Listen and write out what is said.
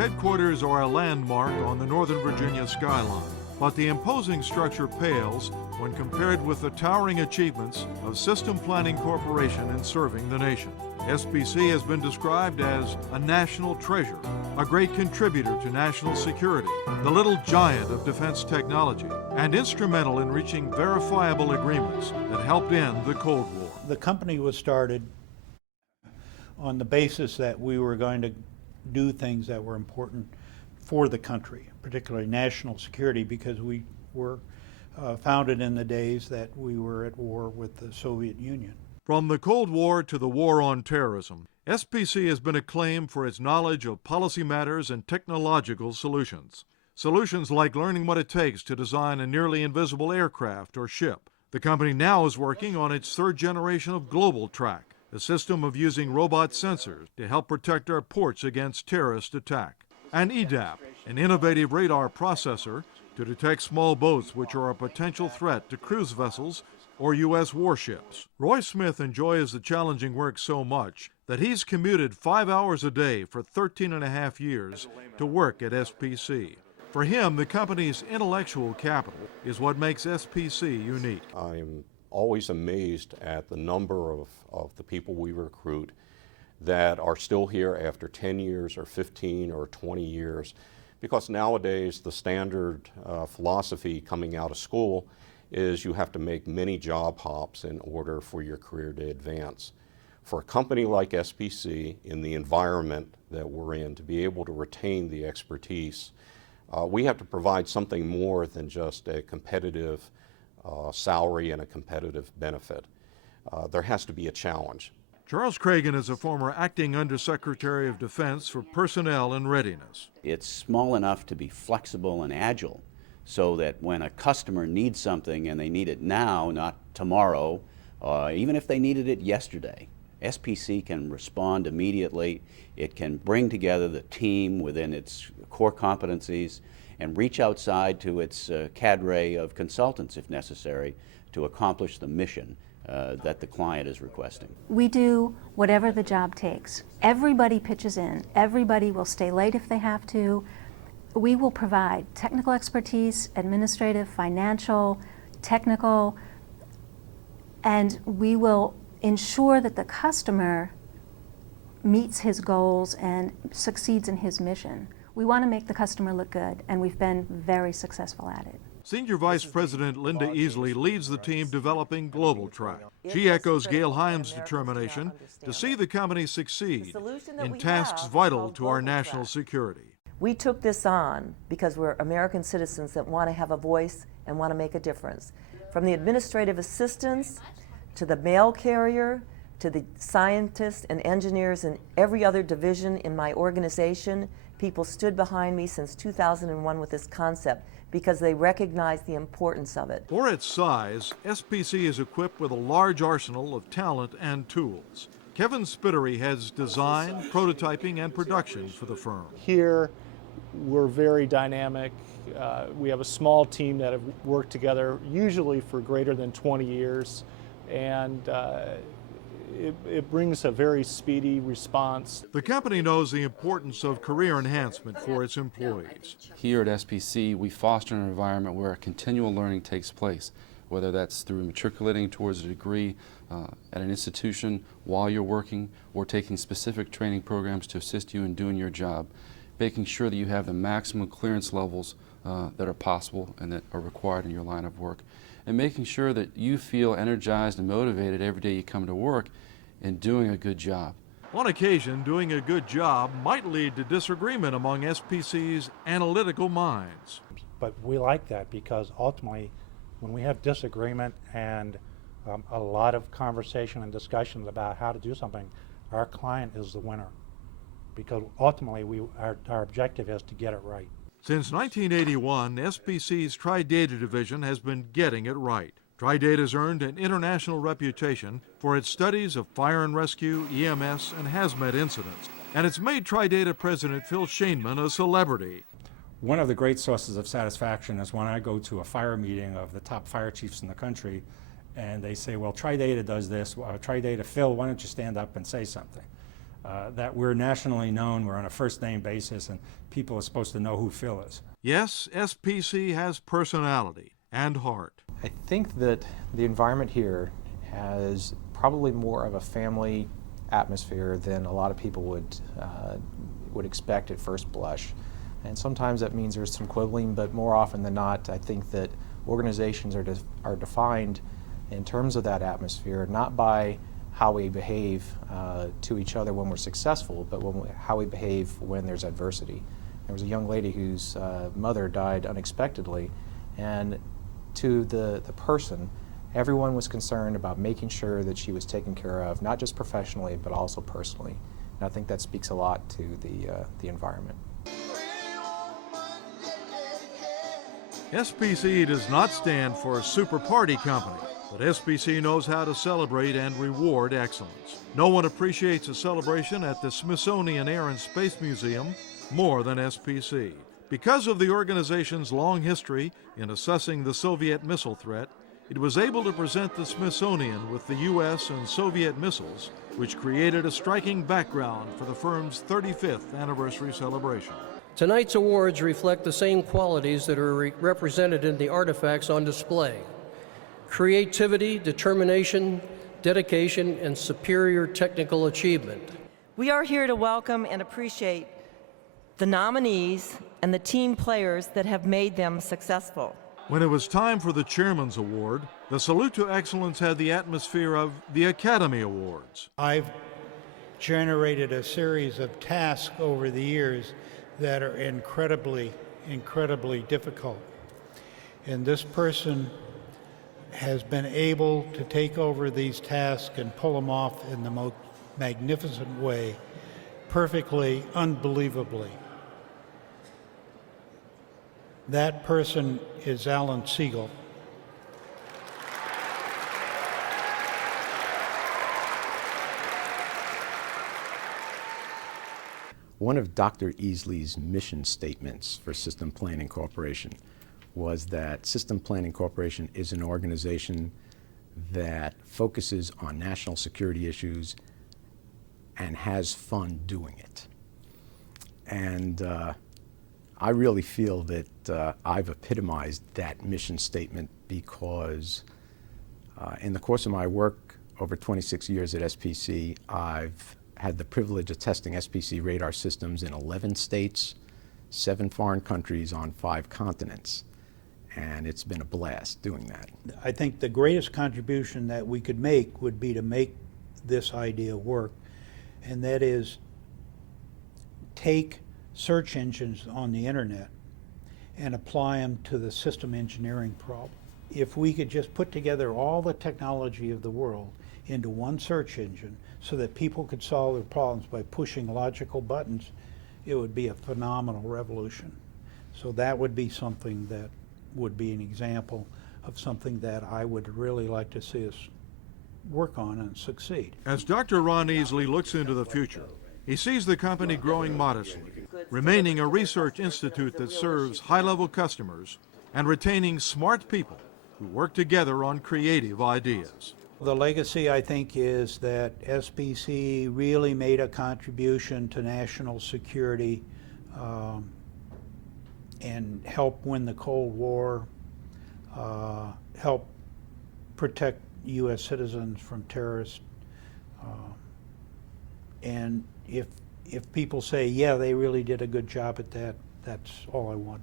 headquarters are a landmark on the Northern Virginia skyline, but the imposing structure pales when compared with the towering achievements of System Planning Corporation in serving the nation. SPC has been described as a national treasure, a great contributor to national security, the little giant of defense technology, and instrumental in reaching verifiable agreements that helped end the Cold War. The company was started on the basis that we were going to do things that were important for the country, particularly national security, because we were founded in the days that we were at war with the Soviet Union. From the Cold War to the war on terrorism, SPC has been acclaimed for its knowledge of policy matters and technological solutions. Solutions like learning what it takes to design a nearly invisible aircraft or ship. The company now is working on its third generation of Global Track, a system of using robot sensors to help protect our ports against terrorist attack. And EDAP, an innovative radar processor to detect small boats which are a potential threat to cruise vessels or U.S. warships. Roy Smith enjoys the challenging work so much that he's commuted 5 hours a day for 13 and a half years to work at SPC. For him, the company's intellectual capital is what makes SPC unique. I am always amazed at the number of the people we recruit that are still here after 10 years or 15 or 20 years, because nowadays the standard philosophy coming out of school is you have to make many job hops in order for your career to advance. For a company like SPC, in the environment that we're in, to be able to retain the expertise, we have to provide something more than just a competitive salary and a competitive benefit. There has to be a challenge. Charles Cragen is a former acting Undersecretary of Defense for Personnel and Readiness. It's small enough to be flexible and agile, so that when a customer needs something and they need it now, not tomorrow, even if they needed it yesterday, SPC can respond immediately. It can bring together the team within its core competencies and reach outside to its cadre of consultants, if necessary, to accomplish the mission that the client is requesting. We do whatever the job takes. Everybody pitches in. Everybody will stay late if they have to. We will provide technical expertise, administrative, financial, technical, and we will ensure that the customer meets his goals and succeeds in his mission. We want to make the customer look good, and we've been very successful at it. Senior Vice President Linda Easley leads the team developing Global Track. She echoes Gail Himes' determination to see the company succeed in tasks vital to our national security. We took this on because we're American citizens that want to have a voice and want to make a difference. From the administrative assistants to the mail carrier to the scientists and engineers in every other division in my organization, people stood behind me since 2001 with this concept because they recognize the importance of it. For its size, SPC is equipped with a large arsenal of talent and tools. Kevin Spittery heads design, prototyping, and production for the firm. Here, we're very dynamic. We have a small team that have worked together usually for greater than 20 years, and it brings a very speedy response. The company knows the importance of career enhancement for its employees. Here at SPC, we foster an environment where continual learning takes place, whether that's through matriculating towards a degree at an institution while you're working, or taking specific training programs to assist you in doing your job, making sure that you have the maximum clearance levels that are possible and that are required in your line of work, and making sure that you feel energized and motivated every day you come to work and doing a good job. On occasion, doing a good job might lead to disagreement among SPC's analytical minds. But we like that because ultimately, when we have disagreement and a lot of conversation and discussions about how to do something, our client is the winner. Because ultimately, our objective is to get it right. Since 1981, SPC's Tri-Data division has been getting it right. Tri-Data has earned an international reputation for its studies of fire and rescue, EMS, and hazmat incidents, and it's made Tri-Data President Phil Shainman a celebrity. One of the great sources of satisfaction is when I go to a fire meeting of the top fire chiefs in the country, and they say, well, Tri-Data does this, Tri-Data, Phil, why don't you stand up and say something? that we're nationally known, we're on a first name basis, and people are supposed to know who Phil is. Yes, SPC has personality and heart. I think that the environment here has probably more of a family atmosphere than a lot of people would expect at first blush. And sometimes that means there's some quibbling, but more often than not, I think that organizations are defined in terms of that atmosphere, not by how we behave to each other when we're successful, but how we behave when there's adversity. There was a young lady whose mother died unexpectedly, and to the person, everyone was concerned about making sure that she was taken care of, not just professionally, but also personally. And I think that speaks a lot to the environment. SPC does not stand for a super party company, but SPC knows how to celebrate and reward excellence. No one appreciates a celebration at the Smithsonian Air and Space Museum more than SPC. Because of the organization's long history in assessing the Soviet missile threat, it was able to present the Smithsonian with the U.S. and Soviet missiles, which created a striking background for the firm's 35th anniversary celebration. Tonight's awards reflect the same qualities that are represented in the artifacts on display: creativity, determination, dedication, and superior technical achievement. We are here to welcome and appreciate the nominees and the team players that have made them successful. When it was time for the Chairman's Award, the Salute to Excellence had the atmosphere of the Academy Awards. I've generated a series of tasks over the years that are incredibly difficult. And this person has been able to take over these tasks and pull them off in the most magnificent way, perfectly, unbelievably. That person is Alan Siegel. One of Dr. Easley's mission statements for System Planning Corporation was that System Planning Corporation is an organization that focuses on national security issues and has fun doing it. And I really feel that I've epitomized that mission statement because in the course of my work over 26 years at SPC, I've had the privilege of testing SPC radar systems in 11 states, 7 foreign countries on 5 continents. And it's been a blast doing that. I think the greatest contribution that we could make would be to make this idea work, and that is take search engines on the internet and apply them to the system engineering problem. If we could just put together all the technology of the world into one search engine so that people could solve their problems by pushing logical buttons, it would be a phenomenal revolution. So that would be something that would be an example of something that I would really like to see us work on and succeed. As Dr. Ron Easley looks into the future, he sees the company growing modestly, remaining a research institute that serves high-level customers and retaining smart people who work together on creative ideas. The legacy, I think, is that SPC really made a contribution to national security and helped win the Cold War, helped protect U.S. citizens from terrorists. And if people say, yeah, they really did a good job at that, that's all I want.